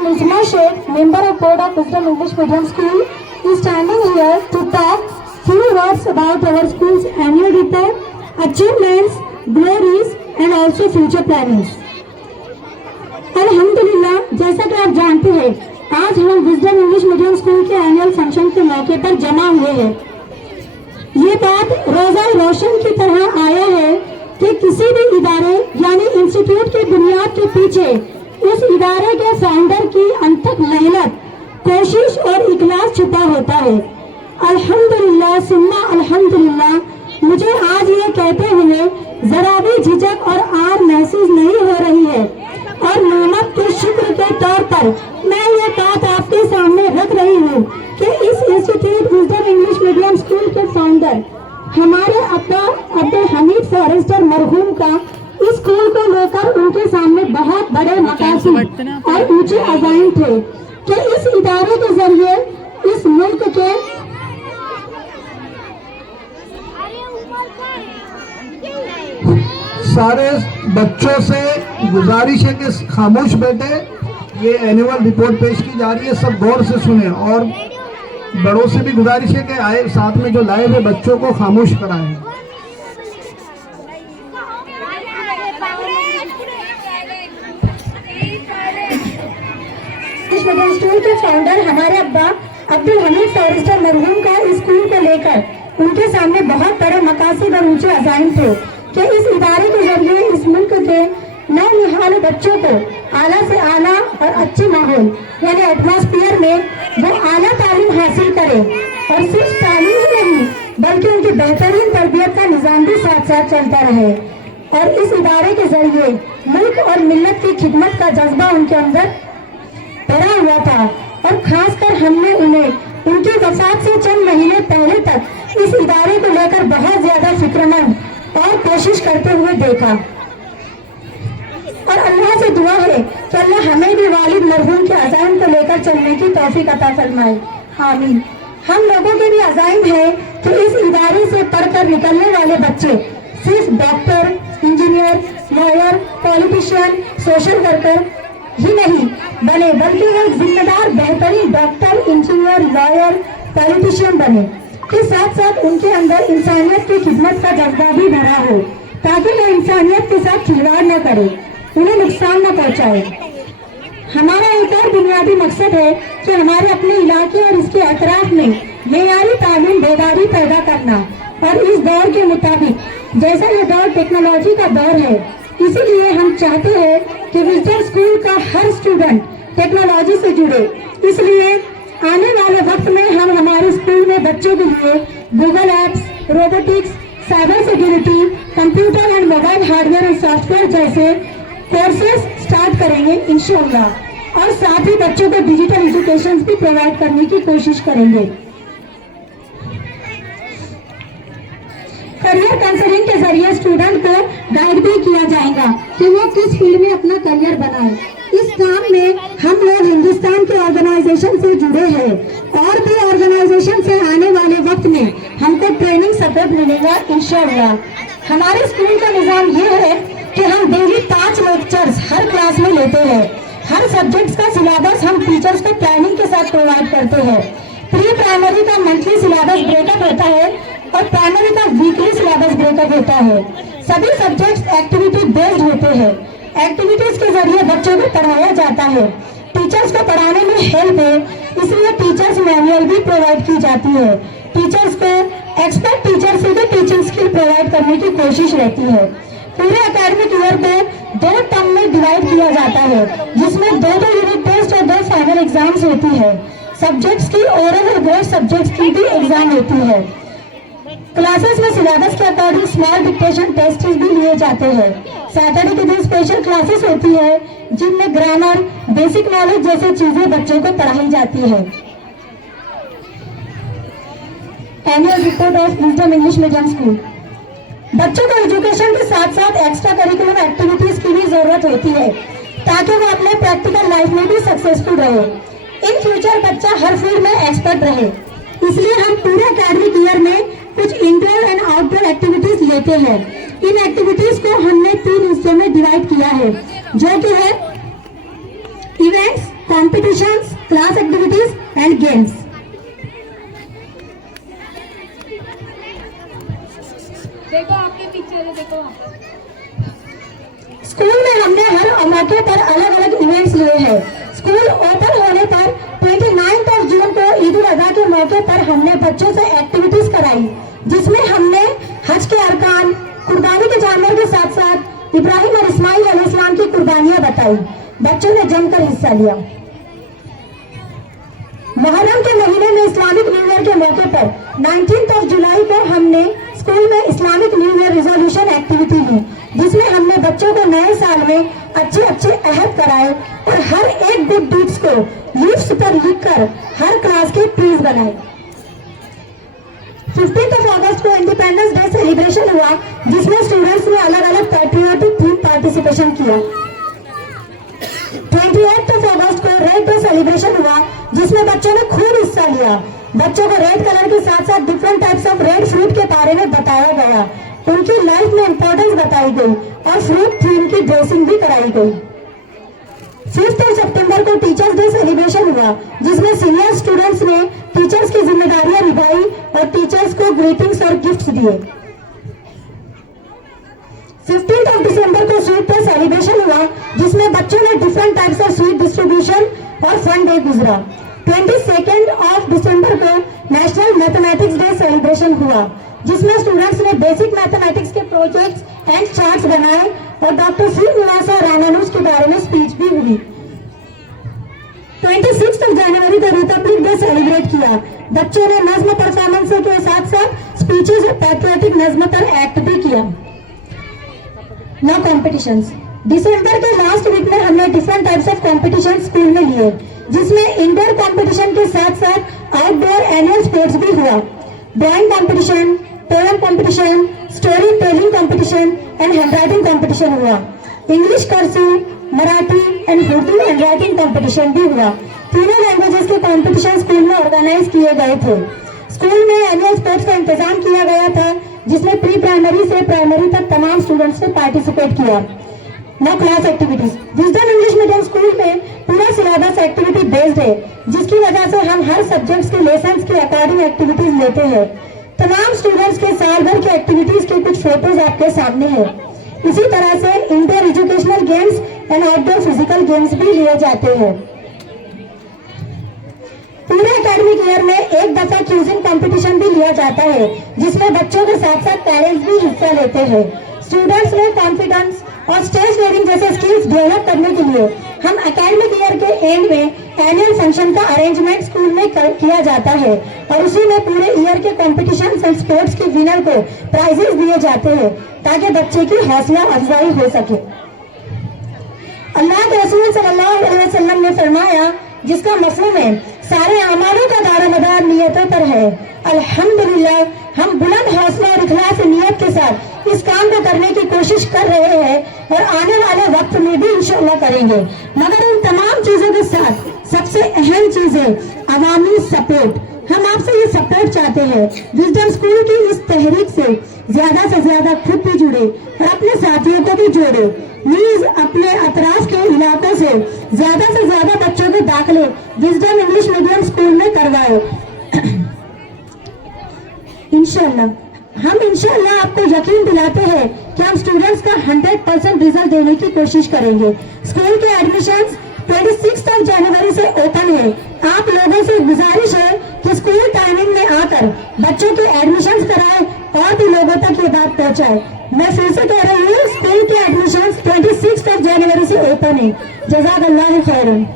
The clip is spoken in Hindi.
Nizma Sheikh, member of Board of Wisdom English Medium School, is standing here to talk few words about our school's annual report, achievements, glories, and also future plannings. अल्हम्दुलिल्लाह, जैसा कि आप जानते हैं, आज हम विजडम इंग्लिश मीडियम स्कूल के एनुअल फंक्शन के मौके पर जमा हुए हैं। ये बात रोजा रोशन की तरह आया है कि किसी भी इदारे यानी इंस्टीट्यूट की बुनियाद के पीछे उस इदारे के फाउंडर की अनथक मेहनत, कोशिश और इखलास छुपा होता है। अल्हम्दुलिल्लाह सुम्मा अल्हम्दुलिल्लाह, मुझे आज ये कहते हुए जरा भी झिझक और आर महसूस नहीं हो रही है और नेमत के शुक्र के तौर पर मैं ये बात आपके सामने रख रही हूँ कि इस institute wisdom English medium school के फाउंडर हमारे अब्बा अब्दुल हमीद फॉरेस्टर मरहूम का इस स्कूल को लेकर उनके सामने बहुत बड़े मकासद और ऊंचे अज़ाइम थे कि इस इदारे के जरिए इस मुल्क के सारे बच्चों से गुजारिश है कि खामोश बैठे। ये एनुअल रिपोर्ट पेश की जा रही है, सब गौर से सुने और बड़ों से भी गुजारिश है कि आए साथ में जो लाए हुए बच्चों को खामोश कराएं। इस मिडिल स्कूल के फाउंडर हमारे अब्बा अब्दुल हमीद फॉरेस्टर मरहूम का इस स्कूल को लेकर उनके सामने बहुत बड़े मकासद और ऊंचे अज़ाइम थे कि इस इदारे के जरिए इस मुल्क के नौनिहाल बच्चों को आला से आला और अच्छे माहौल यानी एटमॉस्फेयर में वो आला तालीम हासिल करे और सिर्फ तालीम ही नहीं बल्कि उनकी बेहतरीन तरबियत का निज़ाम भी साथ साथ चलता रहे। और इस इदारे के जरिए मुल्क और मिल्लत की खिदमत का जज्बा उनके अंदर भरा हुआ था और खासकर हमने उन्हें उनकी वफात से चंद महीने पहले तक इस इदारे को लेकर बहुत ज्यादा फिक्रमंद और कोशिश करते हुए देखा। और अल्लाह से दुआ है कि अल्लाह हमें भी वालिद मरहूम के अज़ाइम को लेकर चलने की तौफीक अता फरमाए, आमीन। हम लोगों के भी अज़ाइम है कि इस इदारे से पढ़कर निकलने वाले बच्चे सिर्फ doctor, engineer, lawyer, politician, social worker ही नहीं बने बल्कि एक जिम्मेदार बेहतरीन डॉक्टर, इंजीनियर, लॉयर, पॉलिटिशियन बने के साथ साथ उनके अंदर इंसानियत की खिदमत का जज्बा भी भरा हो ताकि वो इंसानियत के साथ खिलवाड़ न करे, उन्हें नुकसान न पहुंचाए। हमारा एक और बुनियादी मकसद है कि हमारे अपने इलाके और इसके अतराफ में मेयारी तालीम बेदारी पैदा करना और इस दौर के मुताबिक जैसा ये दौर टेक्नोलॉजी का दौर है, इसीलिए हम चाहते हैं कि विजडम स्कूल का हर स्टूडेंट टेक्नोलॉजी से जुड़े। इसलिए आने वाले वक्त में हम हमारे स्कूल में बच्चों के लिए Google apps, robotics, cyber security, computer and mobile hardware और सॉफ्टवेयर जैसे कोर्सेज स्टार्ट करेंगे इंशाअल्लाह और साथ ही बच्चों को डिजिटल एजुकेशन भी प्रोवाइड करने की कोशिश करेंगे। करियर काउंसलिंग के जरिए स्टूडेंट को गाइड भी किया जाएगा कि वो किस फील्ड में अपना करियर बनाए। इस काम में हम लोग हिंदुस्तान के ऑर्गेनाइजेशन से जुड़े हैं और भी ऑर्गेनाइजेशन से आने वाले वक्त में हमको ट्रेनिंग सपोर्ट मिलेगा इंशाअल्लाह। हमारे स्कूल का निज़ाम ये है कि हम डेली 5 लेक्चर्स हर क्लास में लेते हैं। हर सब्जेक्ट्स का सिलेबस हम टीचर्स को प्लानिंग के साथ प्रोवाइड करते हैं। प्री प्राइमरी का मंथली सिलेबस ब्रेकअप होता है और प्राइमरी का वीकली सिलेबस ब्रेकअप होता है। सभी सब्जेक्ट्स एक्टिविटी बेस्ड होते हैं। एक्टिविटीज के जरिए बच्चों को पढ़ाया जाता है। टीचर्स को पढ़ाने में हेल्प है, इसलिए टीचर्स मैनुअल भी प्रोवाइड की जाती है। टीचर्स को एक्सपर्ट टीचर से भी टीचिंग स्किल प्रोवाइड करने की कोशिश रहती है। पूरे एकेडमिक ईयर को 2 टर्म में डिवाइड किया जाता है जिसमें 2 यूनिट टेस्ट और 2 फाइनल एग्जाम्स होती है। सब्जेक्ट्स की ओरल और बोर्ड सब्जेक्ट्स की भी एग्जाम होती है। क्लासेस में सिलेबस के अकॉर्डिंग स्मॉल डिक्टेशन टेस्ट भी लिए जाते हैं। सैटरडे के दिन स्पेशल क्लासेस होती है जिनमें ग्रामर, बेसिक नॉलेज जैसी चीजें बच्चों को पढ़ाई जाती है। Annual report of wisdom English medium school. बच्चों को एजुकेशन के साथ साथ एक्स्ट्रा करिकुलर एक्टिविटीज की भी जरूरत होती है ताकि वो अपने प्रैक्टिकल लाइफ में भी सक्सेसफुल रहे। इन फ्यूचर बच्चा हर फील्ड में एक्सपर्ट रहे, इसलिए हम पूरे एकेडमिक ईयर में कुछ इंडोर एंड आउटडोर एक्टिविटीज लेते हैं। इन एक्टिविटीज को हमने 3 हिस्सों में डिवाइड किया है जो कि है events, competitions, class activities and games. देखो आपके पिक्चर है, देखो वहाँ पर। स्कूल में हमने हर मौके पर अलग अलग इवेंट्स लिए हैं। स्कूल ओपन होने पर 29 जून को ईद उल अजहा के मौके पर हमने बच्चों से एक्टिविटीज कराई, जिसमें हमने हज के अरकान, कुर्बानी के जानवर के साथ साथ इब्राहिम और इस्माइल अलैहिस्सलाम की कुर्बानियां बताई। बच्चों ने जमकर हिस्सा लिया। मुहर्रम के महीने में इस्लामिक न्यू ईयर के मौके पर 19 जुलाई को हमने स्कूल में Islamic new year resolution activity ली, जिसमें हमने बच्चों को नए साल में अच्छे अच्छे अहद कराए और हर एक गुड डीड्स को लीव्स पर लिखकर हर क्लास के ट्रीज बनाए। 15 अगस्त को इंडिपेंडेंस डे सेलिब्रेशन हुआ, जिसमें स्टूडेंट्स ने अलग अलग पैट्रियोटिक थीम पार्टिसिपेशन किया। 28 अगस्त को रेड डे सेलिब्रेशन हुआ, जिसमें बच्चों ने खूब हिस्सा लिया। बच्चों को रेड कलर के साथ साथ different types of red fruit के बारे में बताया गया, उनकी लाइफ में इंपॉर्टेंस बताई गई और फ्रूट थीम की ड्रेसिंग भी कराई गई। 5 सितंबर को टीचर्स डे सेलिब्रेशन हुआ, जिसमें सीनियर स्टूडेंट्स ने टीचर्स की जिम्मेदारियां निभाई और टीचर्स को ग्रीटिंग्स और गिफ्ट्स दिए। 15 दिसंबर को स्वीट डे सेलिब्रेशन हुआ, जिसमें बच्चों ने different types of sweet distribution और फन डे गुजरा। 22 दिसंबर को नेशनल मैथमेटिक्स डे सेलिब्रेशन हुआ, जिसमें स्टूडेंट्स ने बेसिक मैथमेटिक्स के प्रोजेक्ट्स एंड चार्ट्स बनाए और डॉक्टर श्रीनिवासा रामानुज के बारे में स्पीच भी हुई। 26 जनवरी को रिपब्लिक डे सेलिब्रेट किया। बच्चों ने नज्म परफॉर्मेंस के साथ साथ स्पीचेस और पैट्रियोटिक नज्म पर एक्ट भी किया। Now competitions. दिसंबर के लास्ट वीक में हमने different types of competition school में लिए, जिसमें इंडोर कंपटीशन के साथ साथ आउटडोर एनुअल स्पोर्ट्स भी हुआ। Drawing competition, poem competition, story telling competition and handwriting competition हुआ। English cursive, Marathi and Urdu handwriting competition भी हुआ। तीनों लैंग्वेजेस के कंपटीशन स्कूल में ऑर्गेनाइज किए गए थे। स्कूल में एनुअल स्पोर्ट्स का इंतजाम किया गया था, जिसमें प्री प्राइमरी से प्राइमरी तक तमाम स्टूडेंट्स ने पार्टिसिपेट किया। Now class activities. Wisdom English medium school में पूरा सिलेबस एक्टिविटी बेस्ड है, जिसकी वजह से हम हर सब्जेक्ट्स के लेसन्स के अकॉर्डिंग एक्टिविटीज लेते हैं। तमाम स्टूडेंट्स के साल भर के एक्टिविटीज के कुछ फोटोज आपके सामने हैं। इसी तरह से indoor educational games and outdoor physical games भी लिए जाते हैं। पूरे एकेडमिक ईयर में एक दफा क्यूजिंग कंपटीशन भी लिया जाता है, जिसमें बच्चों के साथ साथ पेरेंट्स भी हिस्सा लेते हैं। स्टूडेंट्स में कॉन्फिडेंस और स्टेज डेयरिंग जैसे स्किल्स डेवलप करने के लिए हम एकेडमिक ईयर के एंड में एनुअल फंक्शन का अरेंजमेंट स्कूल में किया जाता है और उसी में पूरे ईयर के कॉम्पिटिशन एंड स्पोर्ट्स के विनर को प्राइजेस दिए जाते हैं, ताकि बच्चे की हौसला अफजाई हो सके। अल्लाह के रसूल सल्लल्लाहु अलैहि वसल्लम ने फरमाया, जिसका मफहूम है सारे अमालों का दारोमदार नियतों पर है। अल्हम्दुलिल्लाह, हम बुलंद हौसला और इखलास नियत के साथ इस काम को करने की कोशिश कर रहे हैं और आने वाले वक्त में भी इंशाअल्लाह करेंगे। मगर इन तमाम चीजों के साथ सबसे अहम चीज है अवामी सपोर्ट। हम आपसे ये सपोर्ट चाहते हैं। विजडम स्कूल की इस तहरीक से ज्यादा खुद भी जुड़े और अपने साथियों को भी जोड़े। प्लीज अपने अतराफ के इलाकों से ज्यादा बच्चों के दाखिले विजडम इंग्लिश मीडियम स्कूल में करवाए। इंशाअल्लाह आपको यकीन दिलाते हैं कि हम स्टूडेंट्स का 100% रिजल्ट देने की कोशिश करेंगे। स्कूल के एडमिशंस 26 जनवरी से ओपन है। आप लोगों से गुजारिश है कि स्कूल टाइमिंग में आकर बच्चों के एडमिशंस कराएं और भी लोगों तक ये बात पहुंचाएं। मैं फिर से कह रही हूँ, स्कूल के एडमिशंस 26 जनवरी से ओपन है। जज़ाकल्लाहु खैरन।